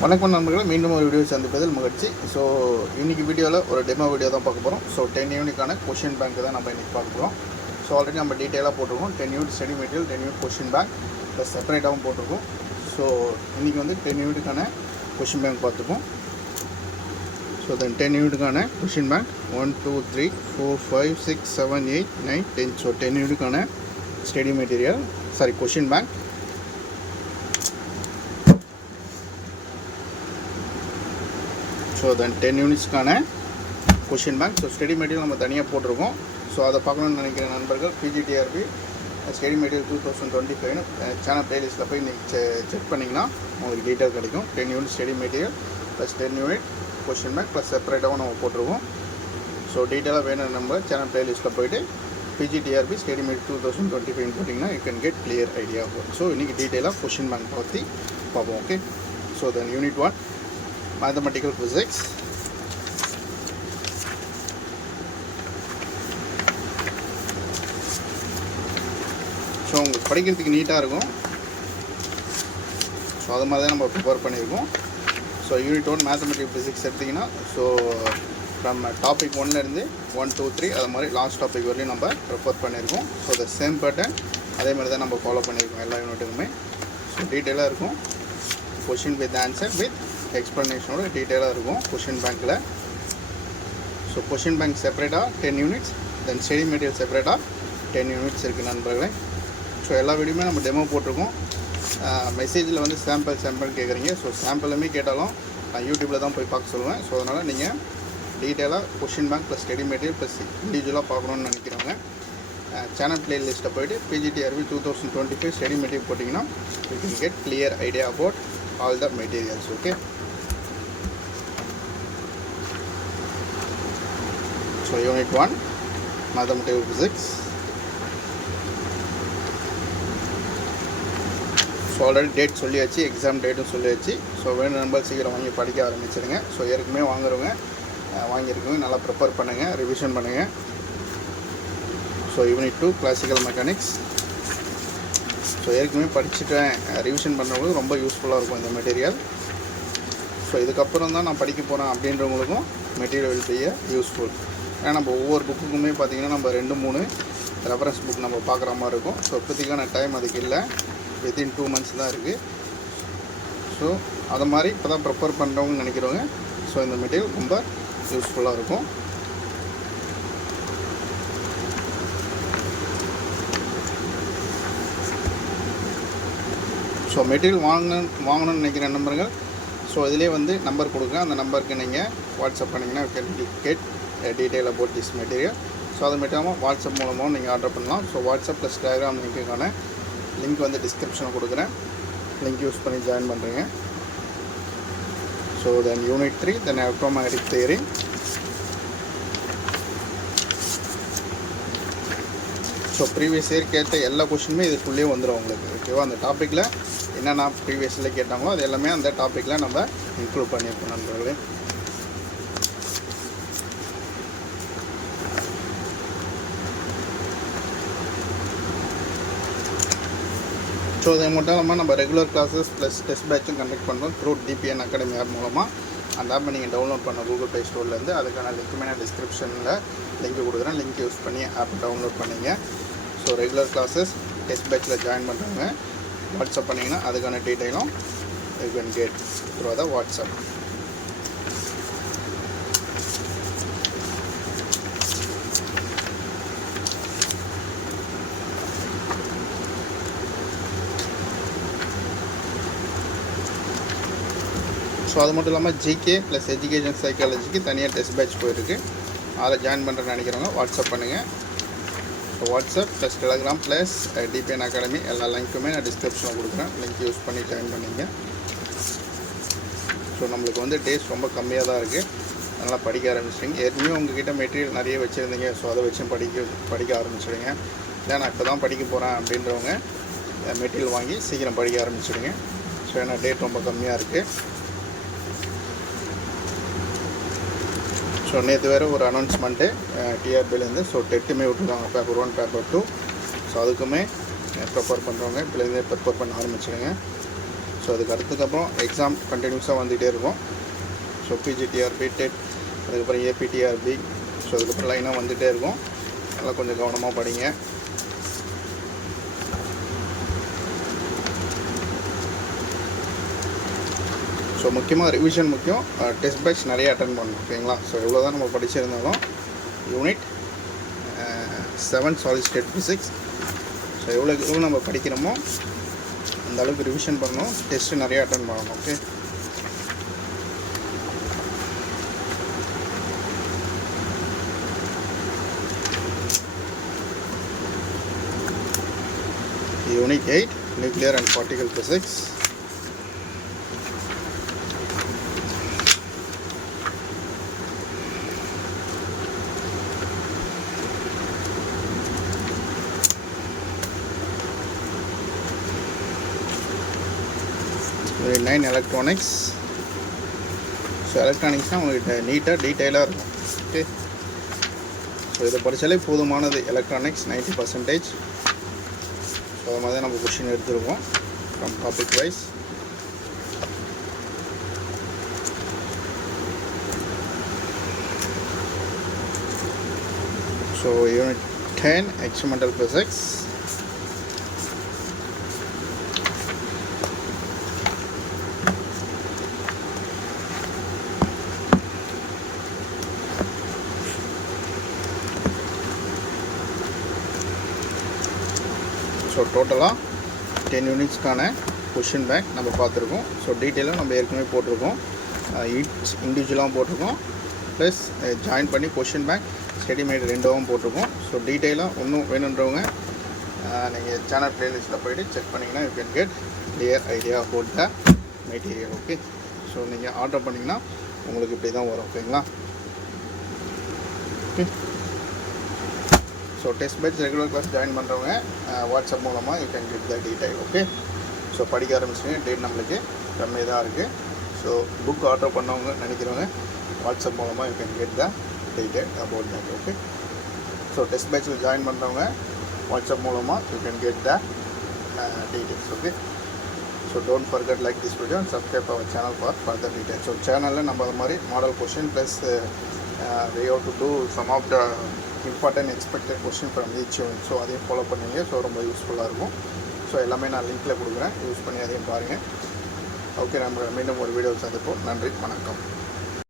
வணக்கம் நண்பர்களே, மீண்டும் ஒரு வீடியோ சந்திப்பதில் மகிழ்ச்சி. ஸோ இன்றைக்கி வீடியோவில் ஒரு டெமோ வீடியோ தான் பார்க்க போகிறோம். ஸோ 10 யூனிக்கான கொஷின் பேங்க் தான் நம்ம இன்றைக்கி பார்க்க போகிறோம். ஸோ ஆல்ரெடி நம்ம டீட்டெயிலாக போட்டிருக்கோம். 10 unit study material, 10 unit question bank plus செப்பரேட்டாகவும் போட்டிருக்கோம். ஸோ இன்றைக்கி வந்து 10 யூனிட்டுக்கான கொஷின் பேங்க் பார்த்துப்போம். ஸோ தென் 10 யூனிட்டுக்கான கொஷின் பேங்க் 1 2 3 4 5 6 7 8 9 10. ஸோ 10 யூனிட்டுக்கான study material question bank. So then 10 யூனிட்ஸ்க்கான question bank. So study material நம்ம தனியாக போட்டிருக்கோம். ஸோ அதை பார்க்கணுன்னு நினைக்கிற நண்பர்கள் பிஜிடிஆர்பி ஸ்டடி மெட்டீரியல் 2025 சேனல் ப்ளேலிஸ்ட்டில் போய் நீங்கள் செக் பண்ணிங்கன்னா உங்களுக்கு டீட்டெயில் கிடைக்கும். 10 unit study material plus 10 unit question bank plus செப்பரேட்டாகவும் நம்ம போட்டிருக்கோம். ஸோ டீட்டெயிலாக வேணும் நம்ம சேனல் ப்ளேலிஸ்ட்டில் போய்ட்டு பிஜிடிஆர்பி ஸ்டடி மெட்டீரியல் 2025 போட்டிங்கன்னா you can get clear idea. So இன்றைக்கி டீட்டெயிலாக கொஷின் பேங்க் பற்றி பார்ப்போம். Okay, so then unit 1 mathematical physics. So உங்களுக்கு படிக்கிறதுக்கு நீட்டாக இருக்கும். ஸோ அது மாதிரி தான் நம்ம ப்ரிப்பேர் பண்ணியிருக்கோம். ஸோ யூனிட் 1 மேத்தமெட்டிக்கல் ஃபிசிக்ஸ் எடுத்திங்கன்னா ஸோ நம்ம டாபிக் 1லேருந்து 1 2 3 அது மாதிரி லாஸ்ட் டாபிக் வரையும் நம்ம ப்ரிப்பேர் பண்ணியிருக்கோம். ஸோ த சேம் பேட்டர்ன் அதே மாதிரி தான் நம்ம ஃபாலோ பண்ணியிருக்கோம் எல்லா யூனிட்டுக்குமே. ஸோ டீட்டெயிலாக இருக்கும். கொஷின் வித் ஆன்சர் வித் எக்ஸ்ப்ளனேஷனோட டீட்டெயிலாக இருக்கும் கொஷின் பேங்க்கில். ஸோ கொஷின் பேங்க் செப்பரேட்டாக 10 யூனிட்ஸ், தென் ஸ்டடி மெட்டீரியல் செப்பரேட்டாக 10 யூனிட்ஸ் இருக்குது நண்பர்களே. ஸோ எல்லா வீடியோமே நம்ம டெமோ போட்டிருக்கோம். மெசேஜில் வந்து சாம்பிள் கேட்குறீங்க. ஸோ சாம்பிளுமே கேட்டாலும் நான் யூடியூப்பில் தான் போய் பார்க்க சொல்லுவேன். ஸோ அதனால் நீங்கள் டீட்டெயிலாக question bank plus study material plus இண்டிவிஜுவலாக பார்க்கணுன்னு நினைக்கிறவங்க சேனல் ப்ளேலிஸ்ட்டை போய்ட்டு பிஜிடிஆர்பி 2025 ஸ்டடி மெட்டீரியல் போட்டிங்கன்னா you can get clear idea about all the materials. Okay, so unit 1 mathematical physics. So already date சொல்லியாச்சு, எக்ஸாம் டேட்டும் சொல்லியாச்சு. ஸோ வேணும் நம்பர் சீக்கிரம் வாங்கி படிக்க ஆரம்பிச்சிடுங்க. ஸோ ஏற்கனவே வாங்குறவங்க வாங்கியிருக்கவங்க நல்லா ப்ரிப்பேர் பண்ணுங்கள், ரிவிஷன் பண்ணுங்கள். So unit 2 classical mechanics. So ஏற்கனவே படிச்சுட்டேன், ரிவிஷன் பண்ணுறவங்களுக்கு ரொம்ப யூஸ்ஃபுல்லாக இருக்கும் இந்த மெட்டீரியல். ஸோ இதுக்கப்புறம் தான் நான் படிக்க போகிறேன் அப்படின்றவங்களுக்கும் மெட்டீரியல் வில் பி யூஸ்ஃபுல். ஏன்னா நம்ம ஒவ்வொரு புக்குக்குமே பார்த்திங்கன்னா நம்ம 2-3 ரெஃபரன்ஸ் புக் நம்ம பார்க்குற மாதிரி இருக்கும். ஸோ இப்போதைக்கான டைம் அதுக்கு இல்லை, வித்தின் 2 மந்த்ஸ் தான் இருக்குது. ஸோ அதை மாதிரி இப்போ தான் ப்ரிப்பேர் பண்ணுறவங்கன்னு நினைக்கிறவங்க ஸோ இந்த மெட்டீரியல் ரொம்ப யூஸ்ஃபுல்லாக இருக்கும். ஸோ மெட்டீரியல் வாங்கணும்னு நினைக்கிற நம்பர்கள் ஸோ இதிலே வந்து நம்பர் கொடுக்குறேன். அந்த நம்பருக்கு நீங்கள் வாட்ஸ்அப் பண்ணிங்கன்னா get detail about this material. So அது மட்டும் வாட்ஸ்அப் மூலமாக நீங்கள் ஆர்டர் பண்ணலாம். ஸோ வாட்ஸ்அப் ப்ளஸ் டெலிகிராம் லிங்க்குக்கான லிங்க் வந்து டிஸ்கிரிப்ஷனில் கொடுக்குறேன். லிங்க் யூஸ் பண்ணி ஜாயின் பண்ணுறீங்க. So then unit 3 then electromagnetic theory. So previous year கேட்ட எல்லா கொஷினுமே இதுக்குள்ளேயே வந்துடும் உங்களுக்கு. ஓகேவா, அந்த டாப்பிக்கில் என்னென்ன ப்ரீவியஸில் கேட்டாங்களோ அது எல்லாமே அந்த டாப்பிக்கில் நம்ம இன்க்ளூட் பண்ணியிருக்கோம் நண்பர்களே. ஸோ இது மட்டும் இல்லாமல் நம்ம ரெகுலர் கிளாஸஸ் ப்ளஸ் டெஸ்ட் பேட்சும் கண்டக்ட் பண்ணுறோம் த்ரூ டிபிஎன் அகாடமி ஆப் மூலமாக. அந்த ஆப்பை நீங்கள் டவுன்லோட் பண்ண கூகுள் ப்ளே ஸ்டோர்லேருந்து அதுக்கான லிங்க்குமே நான் டிஸ்கிரிப்ஷனில் லிங்க் கொடுக்குறேன். லிங்க் யூஸ் பண்ணி ஆப் டவுன்லோட் பண்ணிங்க. ஸோ ரெகுலர் கிளாஸஸ் டெஸ்ட் பேட்சில் ஜாயின் பண்ணுறவங்க வாட்ஸ்அப் பண்ணிங்கன்னா அதுக்கான டீட்டெயிலும் you can get through the WhatsApp. So அது மட்டும் இல்லாமல் ஜிகே ப்ளஸ் எஜுகேஷன் சைக்காலஜிக்கு தனியாக டெஸ்ட் பேட்ச் போயிருக்கு. அதில் ஜாயின் பண்ணுறேன்னு நினைக்கிறவங்க வாட்ஸ்அப் பண்ணுங்கள். So WhatsApp plus Telegram plus DBN academy எல்லா லிங்க்குமே நான் டிஸ்கிரிப்ஷனில் கொடுக்குறேன். லிங்க் யூஸ் பண்ணி ஜாயின் பண்ணிங்க. ஸோ நம்மளுக்கு வந்து டேஸ் ரொம்ப கம்மியாக தான் இருக்குது. நல்லா படிக்க ஆரம்பிச்சிடுங்க. ஏற்கனவே உங்ககிட்ட மெட்டீரியல் நிறைய வச்சுருந்தீங்க. ஸோ அதை வச்சு படிக்க ஆரம்பிச்சிடுங்க. இல்லை நான் இப்போ தான் படிக்க போகிறேன் அப்படின்றவங்க மெட்டீரியல் வாங்கி சீக்கிரம் படிக்க ஆரம்பிச்சிடுங்க. ஸோ ஏன்னா டேட் ரொம்ப கம்மியாக இருக்குது. ஸோ நேற்று வேறு ஒரு அனௌன்ஸ்மெண்ட்டு டிஆர்பிலேருந்து. ஸோ டெட்டுமே விட்டுருக்காங்க, பேப்பர் 1 பேப்பர் 2. ஸோ அதுக்குமே ப்ரிப்பேர் பண்ணுறவங்க இப்போலேருந்தே ப்ரிப்பேர் பண்ண ஆரம்பிச்சிடுங்க. ஸோ அதுக்கு அடுத்ததுக்கப்புறம் எக்ஸாம் கண்டினியூஸாக வந்துகிட்டே இருக்கும். ஸோ பிஜிடிஆர்பி, டெட், அதுக்கப்புறம் ஏபிடிஆர்பி, ஸோ அதுக்கப்புறம் லைனாக வந்துகிட்டே இருக்கும். அதெல்லாம் கொஞ்சம் கவனமாக படிங்க. ஸோ முக்கியமாக ரிவிஷன் முக்கியம். டெஸ்ட் பேட்ச் நிறைய அட்டன் பண்ணணும். ஓகேங்களா? ஸோ எவ்வளோ தான் நம்ம படிச்சிருந்தாலும் unit 7 solid state physics, so எவ்வளோ நம்ம படிக்கிறோமோ அந்த அளவுக்கு ரிவிஷன் பண்ணணும். டெஸ்ட்டு நிறைய அட்டன் பண்ணணும். Okay, unit 8 nuclear and particle physics. Unit 9 electronics. So எலக்ட்ரானிக்ஸ்னால் உங்கள்கிட்ட நீட்டாக டீட்டெயிலாக இருக்கும். ஓகே, ஸோ இதை படித்தாலே போதுமானது. எலக்ட்ரானிக்ஸ் 90%. ஸோ அது மாதிரி தான் நம்ம கொஷின் எடுத்துருக்கோம் from topic wise. So unit 10 experimental physics. So டோட்டலாக 10 யூனிட்ஸ்க்கான கொஷின் பேங்க் நம்ம பார்த்துருக்கோம். ஸோ டீட்டெயிலாக நம்ம ஏற்கனவே போட்டிருக்கோம். ஈச் இண்டிவிஜுவலாகவும் போட்டிருக்கோம், ப்ளஸ் ஜாயின் பண்ணி கொஷின் பேங்க் ஸ்டடிமேட் ரெண்டாவும் போட்டிருக்கோம். ஸோ டீட்டெயிலாக இன்னும் வேணுன்றவங்க நீங்கள் சேனல் ப்ளேலிஸ்ட்டில் போய்ட்டு செக் பண்ணிங்கன்னா you can get clear idea about the material. Okay, so நீங்கள் ஆர்டர் பண்ணிங்கன்னா உங்களுக்கு இப்படி தான் வரும். ஓகேங்களா? Okay, so test batch regular class join பண்ணுறவங்க வாட்ஸ்அப் மூலமாக you can get the detail. Okay, so படிக்க ஆரம்பிச்சிங்க. டேட் நம்மளுக்கு கம்மி தான் இருக்குது. ஸோ புக் ஆர்டர் பண்ணவங்க நினைக்கிறவங்க வாட்ஸ்அப் மூலமாக you can get the detail about that. Okay, so test பேட்சில் ஜாயின் பண்ணுறவங்க வாட்ஸ்அப் மூலமாக you can get the details. Okay, so don't forget like this video and subscribe our channel for further details. So சேனலில் நம்ம அது மாதிரி model question plus we have to do some of the important expected question from each unit. So அதையும் follow பண்ணுங்க. So ரொம்ப யூஸ்ஃபுல்லாக இருக்கும். So எல்லாமே நான் லிங்க்கில் கொடுக்குறேன், யூஸ் பண்ணி அதையும் பாருங்கள். ஓகே, நம்ம மீண்டும் ஒரு வீடியோ சந்திப்போம். நன்றி, வணக்கம்.